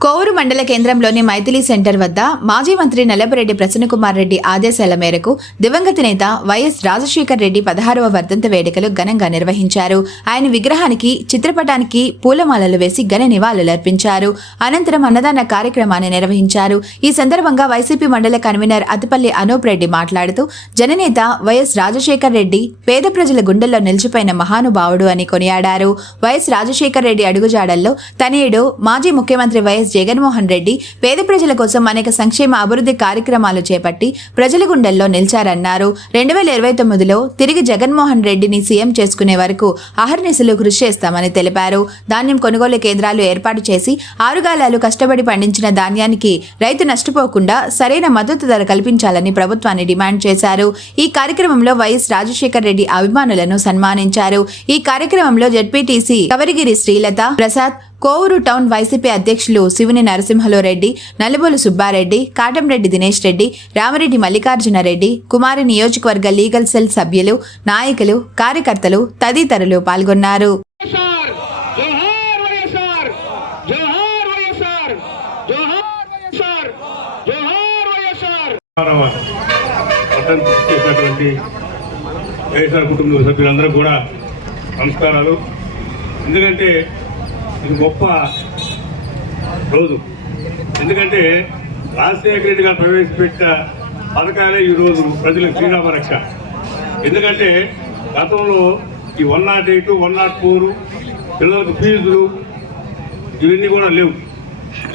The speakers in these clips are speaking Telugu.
కోవూరు మండల కేంద్రంలోని మైథిలి సెంటర్ వద్ద మాజీ మంత్రి నల్లపరెడ్డి ప్రసన్నకుమార్ రెడ్డి ఆదేశాల మేరకు దివంగత నేత వైఎస్ రాజశేఖర్ రెడ్డి పదహారవ వర్ధంత వేడుకలు ఘనంగా నిర్వహించారు. ఆయన విగ్రహానికి చిత్రపటానికి పూలమాలలు వేసి ఘన నివాళులర్పించారు అనంతరం అన్నదాన కార్యక్రమాన్ని నిర్వహించారు. ఈ సందర్భంగా వైసీపీ మండల కన్వీనర్ అతిపల్లి అనూప్ రెడ్డి మాట్లాడుతూ జననేత వైఎస్ రాజశేఖర్ రెడ్డి పేద ప్రజల గుండెల్లో నిలిచిపోయిన మహానుభావుడు అని కొనియాడారు. వైఎస్ రాజశేఖర్ రెడ్డి అడుగుజాడల్లో తనయుడు మాజీ ముఖ్యమంత్రి వైఎస్ జగన్మోహన్ రెడ్డి పేద ప్రజల కోసం అనేక సంక్షేమ అభివృద్ధి కార్యక్రమాలు చేపట్టి ప్రజల గుండెల్లో నిలిచారన్నారు. రెండు వేల ఇరవై తొమ్మిదిలో తిరిగి జగన్మోహన్ రెడ్డిని సీఎం చేసుకునే వరకు అహర్నిశలు కృషి చేస్తామని తెలిపారు. ధాన్యం కొనుగోలు కేంద్రాలు ఏర్పాటు చేసి ఆరుగాలాలు కష్టపడి పండించిన ధాన్యానికి రైతు నష్టపోకుండా సరైన మద్దతు ధర కల్పించాలని ప్రభుత్వాన్ని డిమాండ్ చేశారు. ఈ కార్యక్రమంలో వైఎస్ రాజశేఖర్ రెడ్డి అభిమానులను సన్మానించారు. ఈ కార్యక్రమంలో ZPTC Kavarigiri Srilatha Prasad Kovur town YCP అధ్యక్షులు శివుని నరసింహలో రెడ్డి నలుబోలు సుబ్బారెడ్డి కాటంరెడ్డి దినేష్ రెడ్డి రామరెడ్డి మల్లికార్జునరెడ్డి కుమారి నియోజకవర్గ లీగల్ సెల్ సభ్యులు నాయకులు కార్యకర్తలు తదితరులు పాల్గొన్నారు. కుటుంబ సభ్యులందరూ కూడా నమస్కారాలు. ఎందుకంటే ఇది గొప్ప రోజు. ఎందుకంటే రాజశేఖర రెడ్డి గారు ప్రవేశపెట్టిన పథకాలే ఈరోజు ప్రజలకు శ్రీరామ రక్ష. ఎందుకంటే గతంలో ఈ one not eight one not four పిల్లలకు ఫీజులు ఇవన్నీ కూడా లేవు.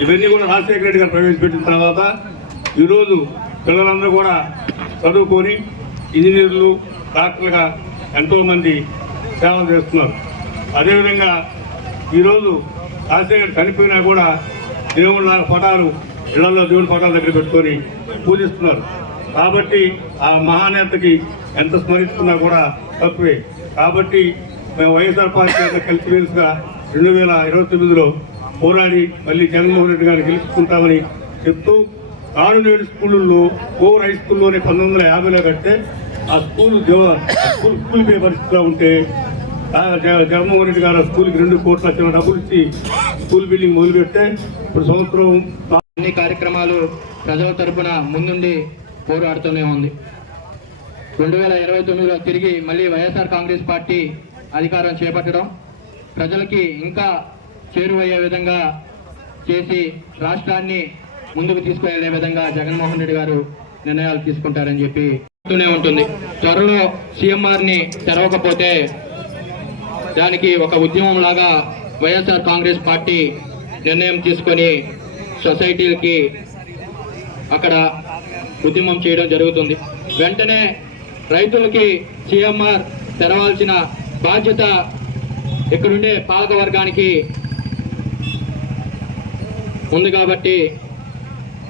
ఇవన్నీ కూడా రాజశేఖర రెడ్డి గారు ప్రవేశపెట్టిన తర్వాత ఈరోజు పిల్లలందరూ కూడా చదువుకొని ఇంజనీర్లు డాక్టర్లుగా ఎంతోమంది సేవలు చేస్తున్నారు. అదేవిధంగా ఈరోజు రాజశేఖర్ చనిపోయినా కూడా దేవుళ్ళ పటాలు ఇళ్ళలో దేవుడి పటాల దగ్గర పెట్టుకొని పూజిస్తున్నారు. కాబట్టి ఆ మహానేతకి ఎంత స్మరిస్తున్నా కూడా తక్కువే. కాబట్టి మేము వైఎస్ఆర్ పార్టీ అంతా కలిసిమెలిసిగా రెండు వేల ఇరవై తొమ్మిదిలో పోరాడి మళ్ళీ జగన్మోహన్ రెడ్డి గారిని గెలుచుకుంటామని చెప్తూ నాడు స్కూళ్ళల్లో కోర్ హై స్కూల్లోనే పంతొమ్మిది వందల యాభైలో కడితే ఆ స్కూల్ దేవ- స్కూల్ స్కూల్ పే పరిస్థితిలో ఉంటే జగన్మోహన్ రెడ్డి గారు స్కూల్కి రెండు కోట్ల లక్షల డబ్బులు ఇచ్చి స్కూల్ బిల్డింగ్ మొదలుపెట్టే ఇప్పుడు సంవత్సరం అన్ని కార్యక్రమాలు ప్రజల తరపున ముందుండి పోరాడుతూనే ఉంది. రెండు వేల ఇరవై తొమ్మిదిలో తిరిగి మళ్ళీ వైఎస్ఆర్ కాంగ్రెస్ పార్టీ అధికారం చేపట్టడం ప్రజలకి ఇంకా చేరువయ్యే విధంగా చేసి రాష్ట్రాన్ని ముందుకు తీసుకువెళ్ళే విధంగా జగన్మోహన్ రెడ్డి గారు నిర్ణయాలు తీసుకుంటారని చెప్పి ఉంటుంది. త్వరలో సీఎంఆర్ని తెరవకపోతే దానికి ఒక ఉద్యమం లాగా వైఎస్ఆర్ కాంగ్రెస్ పార్టీ నిర్ణయం తీసుకొని సొసైటీలకి అక్కడ ఉద్యమం చేయడం జరుగుతుంది. వెంటనే రైతులకి సిఎంఆర్ తెరవాల్సిన బాధ్యత ఇక్కడుండే పాలక వర్గానికి ఉంది కాబట్టి